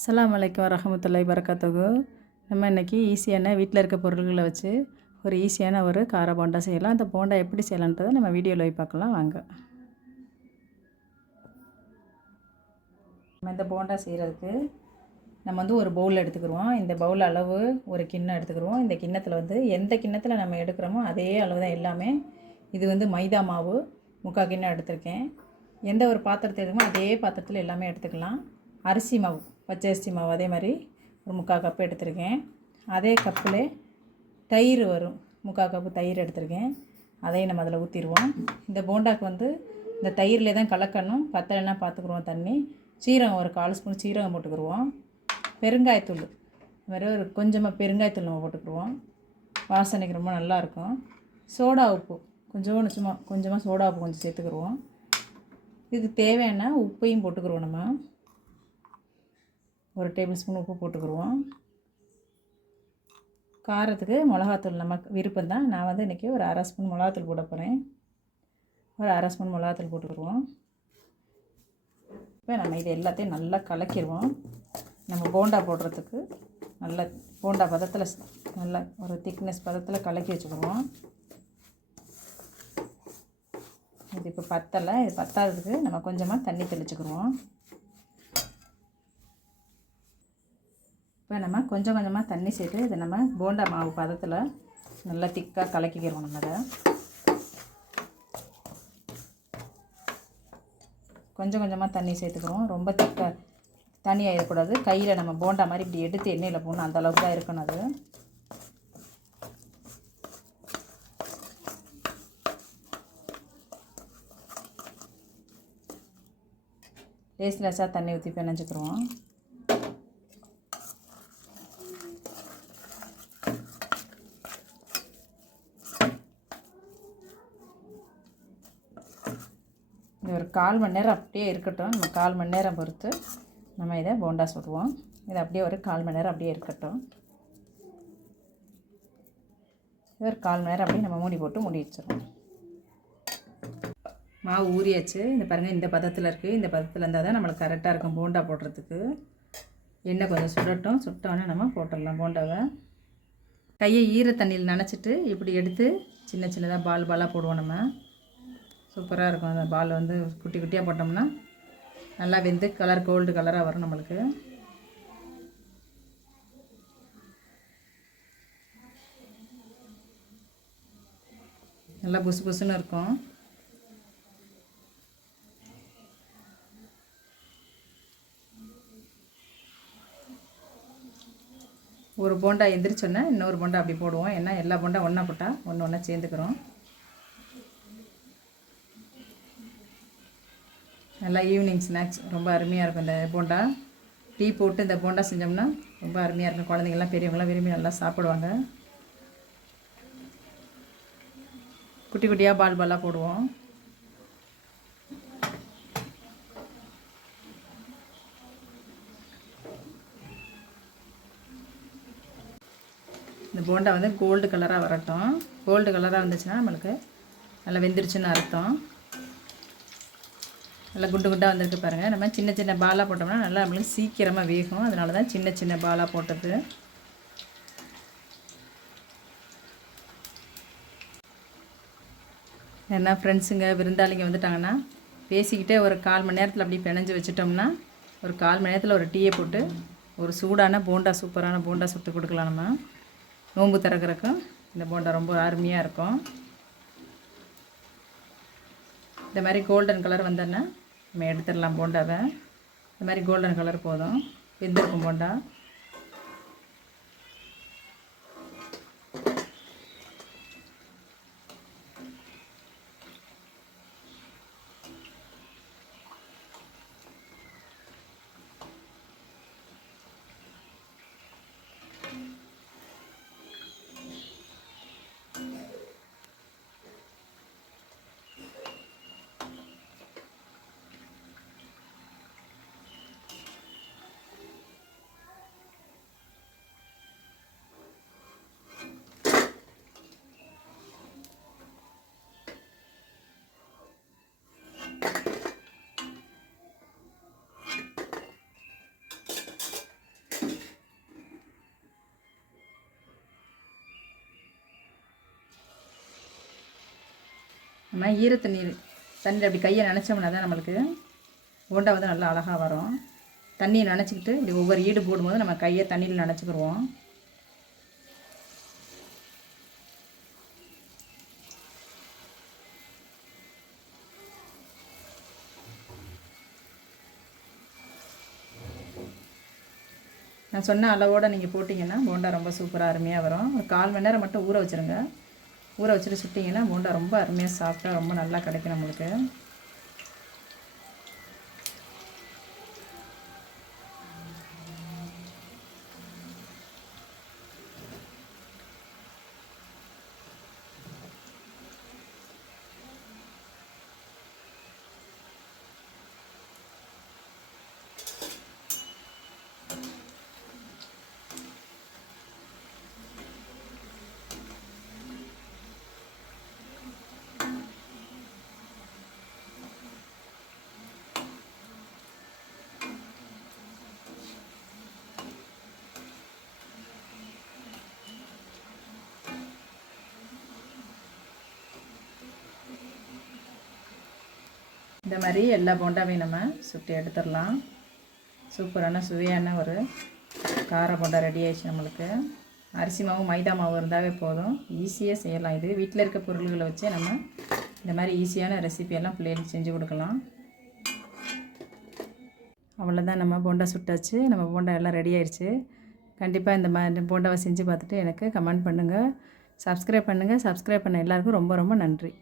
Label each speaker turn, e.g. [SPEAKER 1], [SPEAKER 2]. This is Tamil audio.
[SPEAKER 1] அஸ்லாம் வலைக்கம் வரஹமத்துல்லாஹி வரக்கத்துக்கு நம்ம இன்றைக்கி ஈஸியான வீட்டில் இருக்க பொருள்களை வச்சு ஒரு ஈஸியான ஒரு கார போண்டா செய்யலாம். அந்த போண்டா எப்படி செய்யலான்றதை நம்ம வீடியோவில் போய் பார்க்கலாம். வாங்க. நம்ம இந்த போண்டா செய்கிறதுக்கு நம்ம வந்து ஒரு பவுல் எடுத்துக்கிடுவோம் இந்த பவுல் அளவு ஒரு கிண்ணம் எடுத்துக்கிடுவோம் இந்த கிண்ணத்தில் வந்து எந்த கிண்ணத்தில் நம்ம எடுக்கிறோமோ அதே அளவு தான் எல்லாமே. இது வந்து மைதா மாவு முக்கால் கிண்ணம் எடுத்திருக்கேன். எந்த ஒரு பாத்திரத்தை எடுக்குமோ அதே பாத்திரத்தில் எல்லாமே எடுத்துக்கலாம். அரிசி மாவு. பச்சை அரிசி மாவு அதே மாதிரி ஒரு முக்கால் கப்பு எடுத்திருக்கேன். அதே கப்பில் தயிர் வரும். முக்கால் கப்பு தயிர் எடுத்திருக்கேன். அதையும் நம்ம அதில் ஊற்றிடுவோம். இந்த போண்டாக்கு வந்து இந்த தயிரில் தான் கலக்கணும். பத்தலைன்னா பார்த்துக்குருவோம் தண்ணி. சீரகம் ஒரு கால் ஸ்பூன் சீரகம் போட்டுக்கிடுவோம் பெருங்காயத்தூள். இது மாதிரி ஒரு கொஞ்சமாக பெருங்காயத்தூள் நம்ம போட்டுக்கிடுவோம் வாசனைக்கு ரொம்ப நல்லாயிருக்கும். சோடா உப்பு. கொஞ்சோண்டு சும்மா கொஞ்சமாக சோடா உப்பு கொஞ்சம் சேர்த்துக்கிடுவோம் இதுக்கு தேவையான உப்பையும் போட்டுக்கிடுவோம் நம்ம. ஒரு டேபிள் ஸ்பூன் உப்பு போட்டுக்கிடுவோம் காரத்துக்கு மிளகாத்தூள் நமக்கு விருப்பம் தான். நான் வந்து இன்றைக்கி ஒரு அரை ஸ்பூன் மிளகாத்தூள் போட போகிறேன் ஒரு அரை ஸ்பூன் மிளகாத்தூள் போட்டுக்கிடுவோம் இப்போ நம்ம இது எல்லாத்தையும் நல்லா கலக்கிடுவோம் நம்ம போண்டா போடுறதுக்கு நல்ல போண்டா பதத்தில் நல்ல ஒரு திக்னஸ் பதத்தில் கலக்கி வச்சுக்கிடுவோம் இது இப்போ பத்தலை. இது பத்தாததுக்கு நம்ம கொஞ்சமாக தண்ணி தெளிச்சுக்கிடுவோம் இப்போ நம்ம கொஞ்சம் கொஞ்சமாக தண்ணி சேர்த்து இதை நம்ம போண்டா மாவு பதத்தில் நல்லா திக்காக கலக்கிக்கிறோம் நம்ம அதை கொஞ்சம் கொஞ்சமாக தண்ணி சேர்த்துக்கிறோம். ரொம்ப திக்காக தண்ணி ஆகிடக்கூடாது கையில் நம்ம போண்டா மாதிரி இப்படி எடுத்து எண்ணெயில் போகணும் அந்த அளவுக்கு தான் இருக்கணும் அது. லேஸ் லேஸாக தண்ணி ஊற்றி பிணைஞ்சிக்கிறோம். இது ஒரு கால் மணி நேரம் அப்படியே இருக்கட்டும். நம்ம கால் மணி நேரம் பொறுத்து நம்ம இதை போண்டா சுடுவோம். இது அப்படியே ஒரு கால் மணி நேரம் அப்படியே இருக்கட்டும். இது ஒரு கால் மணி நேரம் அப்படியே நம்ம மூடி போட்டு மூடி வச்சிடுவோம் மாவு ஊறியாச்சு. இந்த பாருங்கள் இந்த பதத்தில் இருக்குது இந்த பதத்தில் இருந்தால் தான் நம்மளுக்கு கரெக்டாக இருக்கும் போண்டா போடுறதுக்கு. எண்ணெய் கொஞ்சம் சுடட்டும். சுட்டோன்னே நம்ம போட்டுடலாம் போண்டாவை. கையை ஈர தண்ணியில் நனைச்சிட்டு இப்படி எடுத்து சின்ன சின்னதாக பால் பாலாக போடுவோம் நம்ம. சூப்பராக இருக்கும். அந்த பால் வந்து குட்டி குட்டியாக போட்டோம்னா நல்லா வெந்து கலர் கோல்டு கலராக வரும் நம்மளுக்கு. நல்லா புசு புசுன்னு இருக்கும். ஒரு போண்டா எந்திரிச்சோன்னே இன்னொரு போண்டா அப்படி போடுவோம். ஏன்னா எல்லா போண்டா ஒன்றா போட்டால் ஒன்று ஒன்றா சேர்ந்துக்கிறோம். நல்லா ஈவினிங் ஸ்நாக்ஸ் ரொம்ப அருமையாக இருக்கும் இந்த போண்டா. டீ போட்டு இந்த போண்டா செஞ்சோம்னா ரொம்ப அருமையாக இருக்கும். குழந்தைங்கள்லாம் பெரியவங்களாம் விரும்பி நல்லா சாப்பிடுவாங்க. குட்டி குட்டியாக பால் பாலாக போடுவோம். இந்த போண்டா வந்து கோல்டு கலராக வரட்டும். கோல்டு கலராக வந்துச்சுன்னா நம்மளுக்கு நல்லா வெந்துருச்சுன்னு அர்த்தம். நல்லா குண்டு குண்டாக வந்திருக்கு பாருங்கள் நம்ம சின்ன சின்ன பாலாக போட்டோம்னா நல்லா நம்மளுக்கு சீக்கிரமாக வேகும் அதனால தான் சின்ன சின்ன பாலாக போட்டது. ஏன்னா ஃப்ரெண்ட்ஸுங்க விருந்தாளிங்க வந்துட்டாங்கன்னா பேசிக்கிட்டே ஒரு கால் மணி நேரத்தில் அப்படி பிணைஞ்சு வச்சுட்டோம்னா ஒரு கால் மணி நேரத்தில் ஒரு டீயை போட்டு ஒரு சூடான போண்டா சூப்பரான போண்டா சுட்டு கொடுக்கலாம் நம்ம. நோம்பு திறக்கிறக்கும் இந்த போண்டா ரொம்ப அருமையாக இருக்கும். இந்த மாதிரி கோல்டன் கலர் வந்தோன்னா நம்ம எடுத்துடலாம் போண்டாவை. இந்த மாதிரி கோல்டன் கலர் போதும். வெந்திருக்கும் போண்டா. நம்ம ஈரத்தண்ணி தண்ணியில் அப்படி கையை நினச்சோம்னா தான் நம்மளுக்கு போண்டா வந்து நல்லா அழகாக வரும். தண்ணியை நினச்சிக்கிட்டு இப்படி ஒவ்வொரு ஈடு போடும்போது நம்ம கையை தண்ணியில் நினச்சிக்கிடுவோம் நான் சொன்ன அளவோடு நீங்கள் போட்டிங்கன்னா போண்டா ரொம்ப சூப்பராக அருமையாக வரும். ஒரு கால் மணி நேரம் மட்டும் ஊற வச்சுருங்க. ஊற வச்சுட்டு சுட்டிங்கன்னா போண்டா ரொம்ப அருமையாக சாஃப்ட்டாக ரொம்ப நல்லா கிடைக்கும் நம்மளுக்கு. இந்த மாதிரி எல்லா போண்டாவையும் நம்ம சுட்டி எடுத்துடலாம். சூப்பரான சுவையான ஒரு கார போண்டா ரெடி ஆயிடுச்சு நம்மளுக்கு. அரிசி மாவு மைதா மாவு இருந்தாவே போதும். ஈஸியாக செய்யலாம். இது வீட்டில் இருக்க பொருள்களை வச்சே நம்ம இந்த மாதிரி ஈஸியான ரெசிபியெல்லாம் பிள்ளைகளுக்கு செஞ்சு கொடுக்கலாம். அவ்வளோதான் நம்ம போண்டா சுட்டாச்சு. நம்ம போண்டா எல்லாம் ரெடி ஆயிடுச்சு. கண்டிப்பாக இந்த மாதிரி போண்டாவை செஞ்சு பார்த்துட்டு எனக்கு கமெண்ட் பண்ணுங்கள் சப்ஸ்கிரைப் பண்ணுங்கள் சப்ஸ்கிரைப் பண்ண எல்லாருக்கும் ரொம்ப ரொம்ப நன்றி.